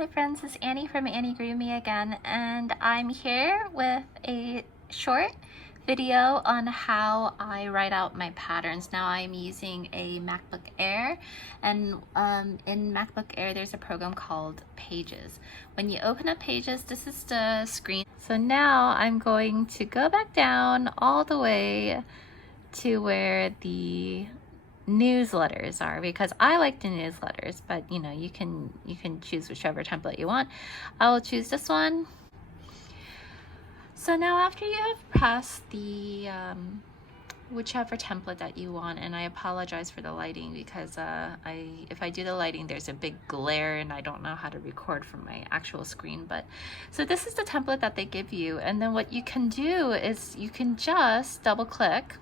Hi friends, it's Annie from Anniegurumi again, and I'm here with a short video on how I write out my patterns. Now I'm using a MacBook Air, and in MacBook Air there's a program called Pages. When you open up Pages, this is the screen. So now I'm going to go back down all the way to where the newsletters are, because I like the newsletters, but you know, you can choose whichever template you want. I will choose this one. So now after you have pressed the whichever template that you want, and I apologize for the lighting because if I do the lighting there's a big glare and I don't know how to record from my actual screen. But so this is the template that they give you, and then what you can do is you can just double click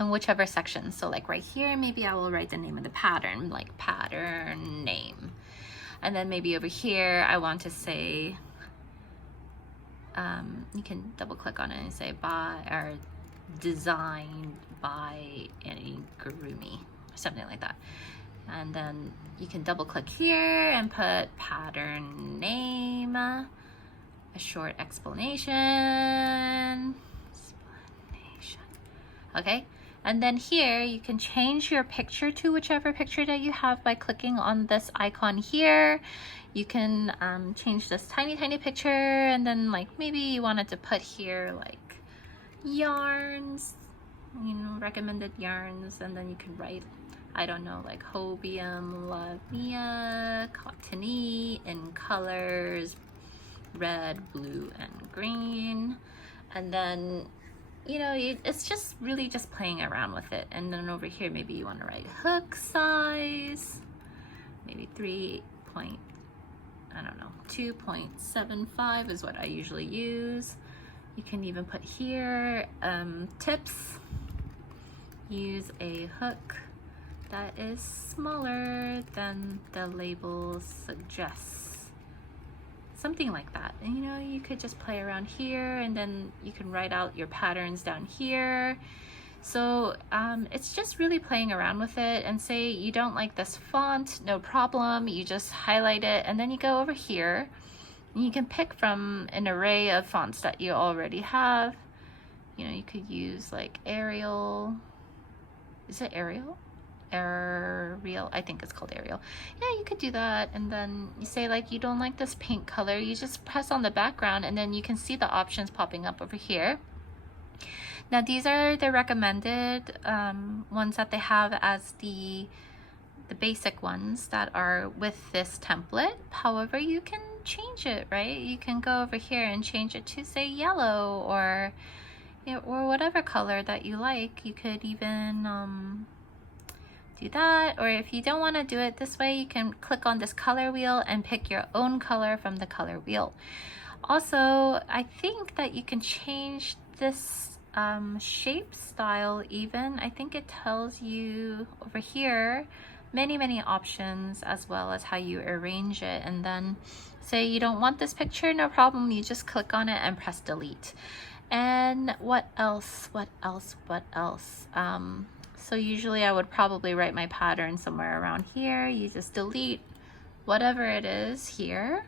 on whichever section. So like right here, maybe I will write the name of the pattern, like pattern name. And then maybe over here, I want to say, you can double click on it and say by or designed by Anniegurumi, something like that. And then you can double click here and put pattern name, a short explanation. Okay. And then here you can change your picture to whichever picture that you have by clicking on this icon here. You can change this tiny picture, and then like maybe you wanted to put here like yarns, you know, recommended yarns, and then you can write, I don't know, like hobium, lavia, cottony in colors red, blue, and green. And then you know, it's just really just playing around with it. And then over here, maybe you want to write hook size, maybe 2.75 is what I usually use. You can even put here tips. Use a hook that is smaller than the label suggests. Something like that. And you know, you could just play around here, and then you can write out your patterns down here. So it's just really playing around with it. And say you don't like this font, no problem, you just highlight it, and then you go over here and you can pick from an array of fonts that you already have. You know, you could use like Arial. Is it Arial? Arial, I think it's called Arial. Yeah, you could do that. And then you say like you don't like this pink color, you just press on the background, and then you can see the options popping up over here. Now these are the recommended ones that they have as the basic ones that are with this template. However, you can change it, right? You can go over here and change it to say yellow, or you know, or whatever color that you like. You could even do that, or if you don't want to do it this way, you can click on this color wheel and pick your own color from the color wheel. Also, I think that you can change this shape style even. I think it tells you over here many options, as well as how you arrange it. And then say you don't want this picture, no problem, you just click on it and press delete. And what else? So usually I would probably write my pattern somewhere around here. You just delete whatever it is here.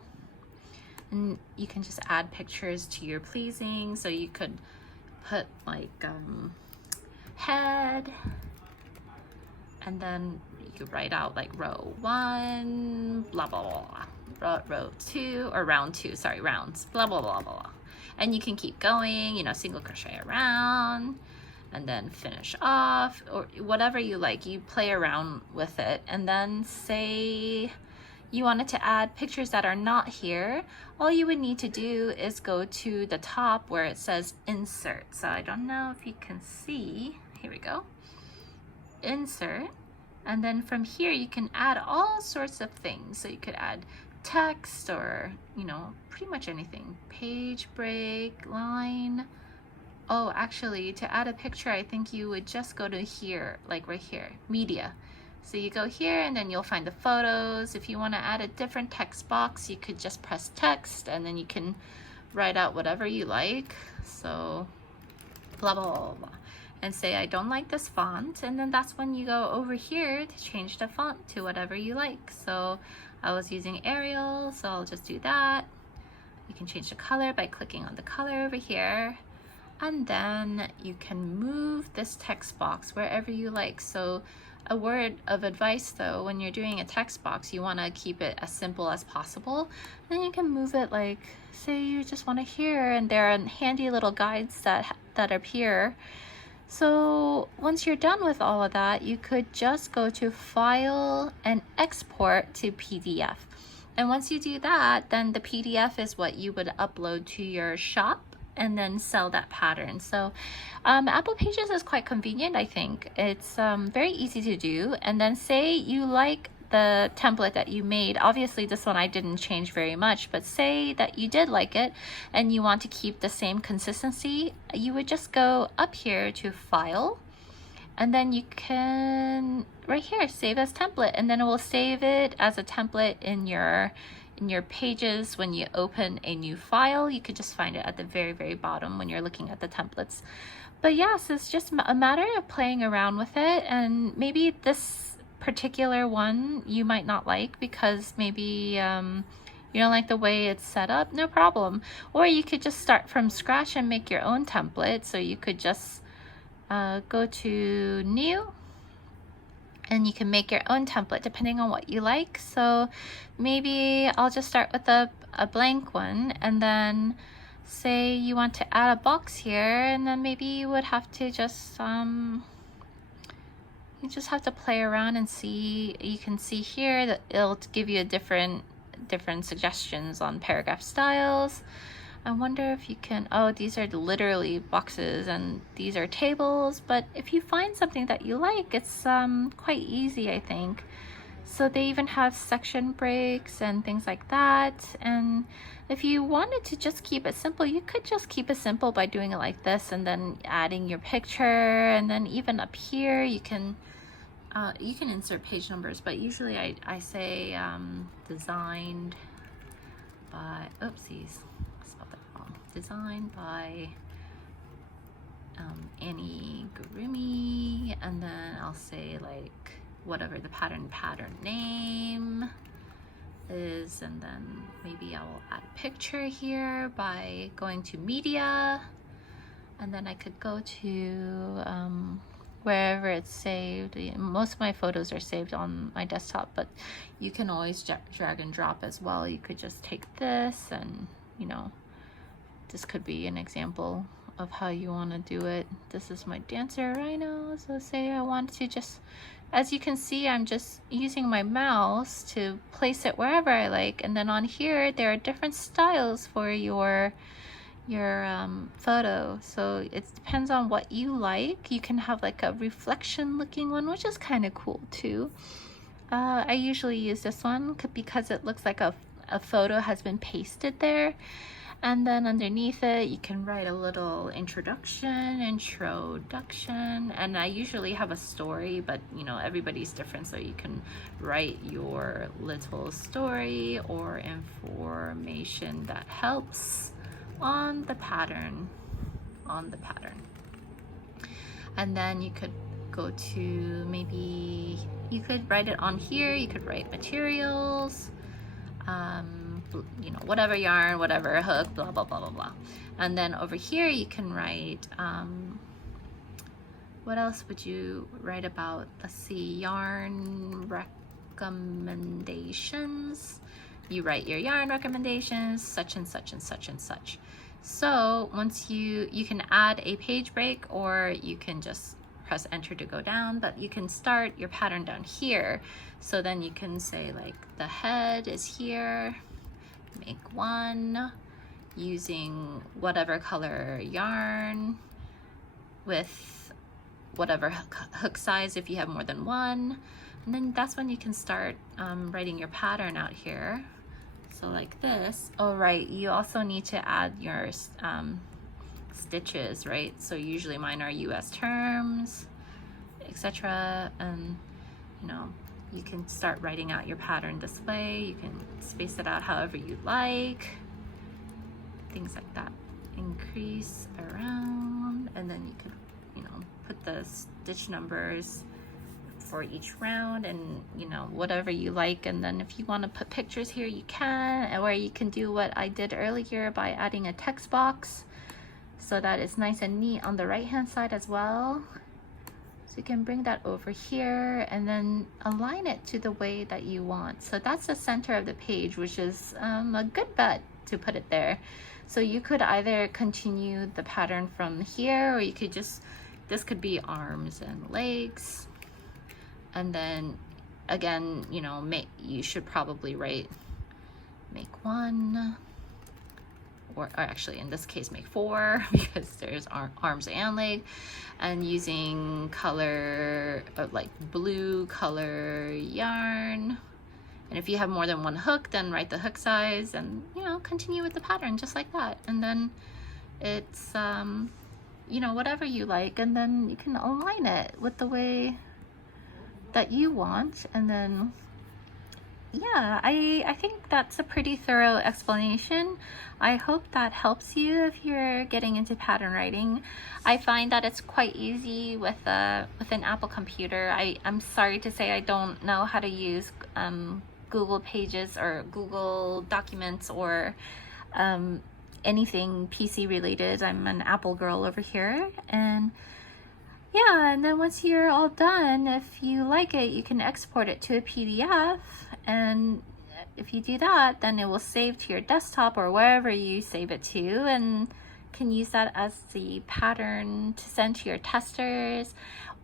And you can just add pictures to your pleasing. So you could put like head, and then you could write out like row 1, blah, blah, blah. Row 2, or round 2, sorry, rounds, blah, blah, blah, blah. And you can keep going, you know, single crochet around, and then finish off, or whatever you like. You play around with it. And then say you wanted to add pictures that are not here, all you would need to do is go to the top where it says insert. So I don't know if you can see, here we go, insert. And then from here you can add all sorts of things. So you could add text, or you know, pretty much anything. Page break, line. Oh, actually, to add a picture, I think you would just go to here, like right here, media. So you go here, and then you'll find the photos. If you want to add a different text box, you could just press text, and then you can write out whatever you like. So blah, blah, blah, blah. and say, I don't like this font. And then that's when you go over here to change the font to whatever you like. So I was using Arial, so I'll just do that. You can change the color by clicking on the color over here. And then you can move this text box wherever you like. So a word of advice though, when you're doing a text box, you want to keep it as simple as possible. Then you can move it, like say you just want to hear, and there are handy little guides that appear. So once you're done with all of that, you could just go to File and Export to PDF. And once you do that, then the PDF is what you would upload to your shop and then sell that pattern. So Apple Pages is quite convenient, I think. It's very easy to do. And then say you like the template that you made. Obviously this one I didn't change very much, but say that you did like it and you want to keep the same consistency, you would just go up here to File, and then you can right here save as template, and then it will save it as a template in your pages. When you open a new file, you could just find it at the very bottom when you're looking at the templates. But yes, it's just a matter of playing around with it, and maybe this particular one you might not like because maybe you don't like the way it's set up. No problem. Or you could just start from scratch and make your own template. So you could just go to New, and you can make your own template depending on what you like. So maybe I'll just start with a blank one, and then say you want to add a box here, and then maybe you would have to just you just have to play around and see. You can see here that it'll give you a different suggestions on paragraph styles. I wonder if you can, oh, these are literally boxes and these are tables, but if you find something that you like, it's quite easy, I think. So they even have section breaks and things like that. And if you wanted to just keep it simple, you could just keep it simple by doing it like this and then adding your picture. And then even up here, you can insert page numbers, but usually I say designed by, oopsies, I spelled that wrong. Designed by Anniegurumi, and then I'll say like whatever the pattern name is, and then maybe I'll add a picture here by going to media, and then I could go to wherever it's saved. Most of my photos are saved on my desktop, but you can always drag and drop as well. You could just take this, and you know, this could be an example of how you want to do it. This is my dancer rhino. So say I want to just, as you can see, I'm just using my mouse to place it wherever I like. And then on here, there are different styles for your photo. So it depends on what you like. You can have like a reflection looking one, which is kind of cool too. I usually use this one because it looks like a photo has been pasted there. And then underneath it, you can write a little introduction, and I usually have a story, but you know, everybody's different, so you can write your little story or information that helps on the pattern, And then you could go to, maybe you could write it on here, you could write materials, you know, whatever yarn, whatever hook, blah blah blah blah blah. And then over here you can write what else would you write about? Let's see, yarn recommendations. You write your yarn recommendations, such and such and such and such. So once you can add a page break, or you can just press enter to go down, but you can start your pattern down here. So then you can say like the head is here, make one using whatever color yarn with whatever hook size if you have more than one. And then that's when you can start writing your pattern out here. So like this. Oh right, you also need to add your stitches, right? So usually mine are US terms, etc. And you know, you can start writing out your pattern this way. You can space it out however you like, things like that. Increase around, and then you could, you know, put the stitch numbers for each round, and you know, whatever you like. And then if you want to put pictures here, you can, or you can do what I did earlier by adding a text box so that it's nice and neat on the right hand side as well. So you can bring that over here and then align it to the way that you want. So that's the center of the page, which is a good bet to put it there. So you could either continue the pattern from here, or you could just, this could be arms and legs. And then again, you know, you should probably make one, or actually in this case make 4 because there's arms and leg, and using color like blue color yarn. And if you have more than one hook, then write the hook size, and you know, continue with the pattern just like that. And then it's you know, whatever you like, and then you can align it with the way that you want. And then yeah, I think that's a pretty thorough explanation. I hope that helps you if you're getting into pattern writing. I find that it's quite easy with an Apple computer. I'm sorry to say I don't know how to use Google Pages or Google Documents or anything PC related. I'm an Apple girl over here. And yeah, and then once you're all done, if you like it, you can export it to a PDF. And if you do that, then it will save to your desktop or wherever you save it to, and can use that as the pattern to send to your testers,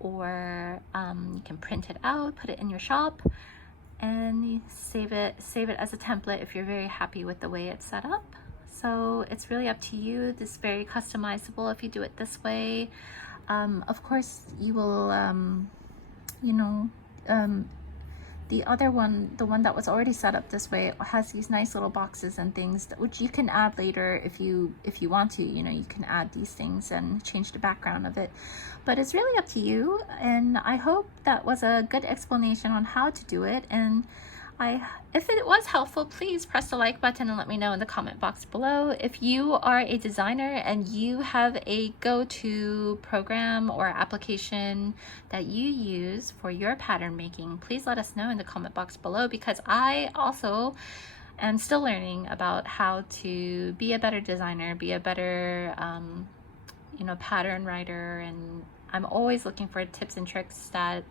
or you can print it out, put it in your shop, and you save it as a template if you're very happy with the way it's set up. So it's really up to you. This is very customizable if you do it this way. Of course, you will, you know, the other one, the one that was already set up this way, has these nice little boxes and things which you can add later if you want to. You know, you can add these things and change the background of it. But it's really up to you. And I hope that was a good explanation on how to do it. And if it was helpful, please press the like button and let me know in the comment box below. If you are a designer and you have a go-to program or application that you use for your pattern making, please let us know in the comment box below, because I also am still learning about how to be a better designer, be a better you know, pattern writer, and I'm always looking for tips and tricks that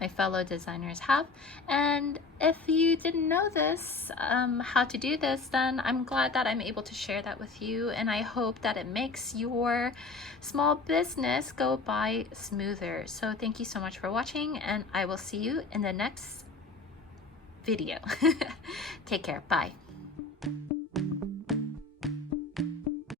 my fellow designers have. And if you didn't know this, how to do this, then I'm glad that I'm able to share that with you, and I hope that it makes your small business go by smoother. So thank you so much for watching, and I will see you in the next video. Take care. Bye.